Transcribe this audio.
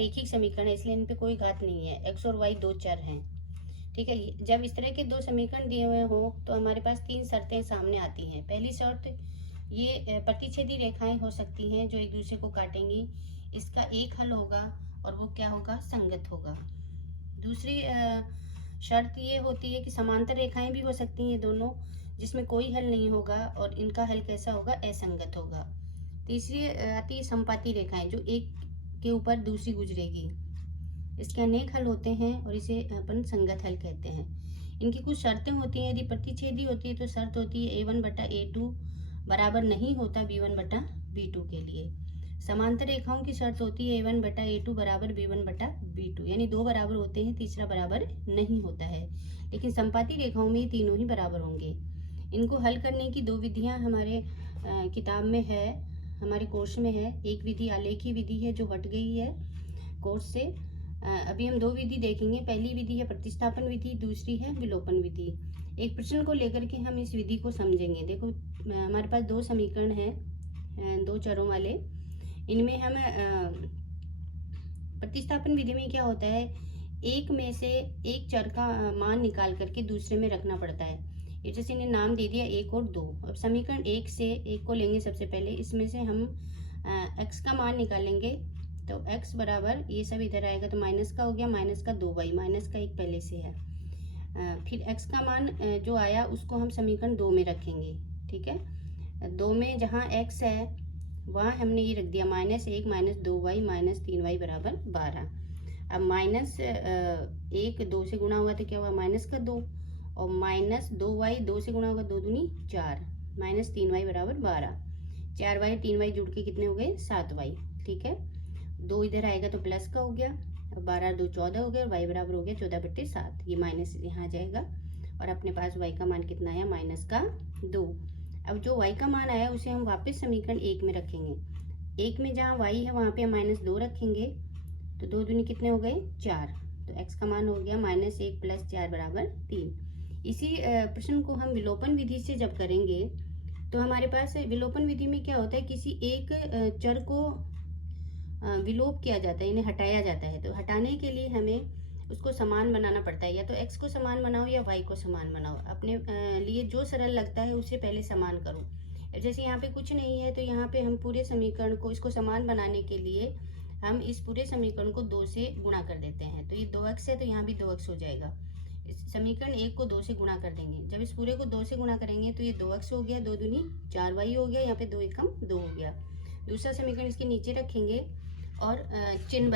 रेखिक समीकरण है, इसलिए इन पे कोई घात नहीं है। एक्स और वाई दो चर हैं, ठीक है। जब इस तरह के दो समीकरण दिए हुए हों तो हमारे पास तीन शर्तें सामने आती हैं। पहली शर्त, ये प्रतिच्छेदी रेखाएं हो सकती हैं जो एक दूसरे को काटेंगी, इसका एक हल होगा और वो क्या होगा, संगत होगा। दूसरी शर्त ये होती है कि समांतर रेखाएं भी हो सकती हैं दोनों, जिसमें कोई हल नहीं होगा और इनका हल कैसा होगा, असंगत होगा। तीसरी आती है संपाती रेखाएं, जो एक के ऊपर दूसरी गुजरेगी, इसके अनेक हल होते हैं और इसे अपन संगत हल कहते हैं। इनकी कुछ शर्तें होती हैं। यदि प्रतिच्छेदी होती है तो शर्त होती है a1 बटा a2 बराबर नहीं होता b1 बटा b2 के लिए। समांतर रेखाओं की शर्त होती है a1 बटा a2 बराबर b1 बटा b2, यानी दो बराबर होते हैं, तीसरा बराबर नहीं होता है। लेकिन संपाती रेखाओं में तीनों ही बराबर होंगे। इनको हल करने की दो विधियां हमारे किताब में है, हमारे कोर्स में है। एक विधि आलेखी विधि है जो हट गई है कोर्स से। अभी हम दो विधि देखेंगे। पहली विधि है प्रतिस्थापन विधि, दूसरी है विलोपन विधि। एक प्रश्न को लेकर के हम इस विधि को समझेंगे। देखो, हमारे पास दो समीकरण हैं दो चरों वाले। इनमें हम प्रतिस्थापन विधि में क्या होता है, एक में से एक चर का मान निकाल करके दूसरे में रखना पड़ता है। ये जैसे इन्हें नाम दे दिया एक और दो। अब समीकरण एक से एक को लेंगे सबसे पहले, इसमें से हम x का मान निकालेंगे। तो x बराबर, ये सब इधर आएगा तो माइनस का हो गया, माइनस का 2y, माइनस का एक पहले से है। फिर x का मान जो आया उसको हम समीकरण दो में रखेंगे, ठीक है। दो में जहाँ x है वहाँ हमने ये रख दिया माइनस एक माइनस 2y माइनस 3y बराबर 12। अब माइनस एक दो से गुणा हुआ तो क्या हुआ, माइनस का 2, और माइनस 2y दो से गुणा होगा, 2 दूनी 4, माइनस 3y बराबर 12। 4y 3y जुड़ के कितने हो गए, 7y, ठीक है। 2 इधर आएगा तो प्लस का हो गया, 12 2 14 हो गया और y बराबर हो गया 14/7। ये माइनस यहाँ जाएगा और अपने पास y का मान कितना आया, माइनस का 2। अब जो y का मान आया उसे हम वापस समीकरण एक में रखेंगे। एक में जहाँ y है वहाँ पे हम माइनस 2 रखेंगे, तो 2 दूनी कितने हो गए, 4। तो x का मान हो गया माइनस 1 प्लस 4 बराबर 3। इसी प्रश्न को हम विलोपन विधि से जब करेंगे तो हमारे पास विलोपन विधि में क्या होता है, किसी एक चर को विलोप किया जाता है, इन्हें हटाया जाता है। तो हटाने के लिए हमें उसको समान बनाना पड़ता है, या तो x को समान बनाओ या y को समान बनाओ। अपने लिए जो सरल लगता है उसे पहले समान करो। जैसे यहाँ पे कुछ नहीं है तो यहाँ पे हम पूरे समीकरण को, इसको समान बनाने के लिए हम इस पूरे समीकरण को 2 से गुणा कर देते हैं। तो ये 2x है तो यहाँ भी 2x हो जाएगा। इस समीकरण एक को 2 से गुणा कर देंगे। जब इस पूरे को 2 से गुणा करेंगे तो ये 2x हो गया, 2 दूनी 4y हो गया, यहाँ पे 2 एकम 2 हो गया। दूसरा समीकरण इसके नीचे रखेंगे और चिन्ह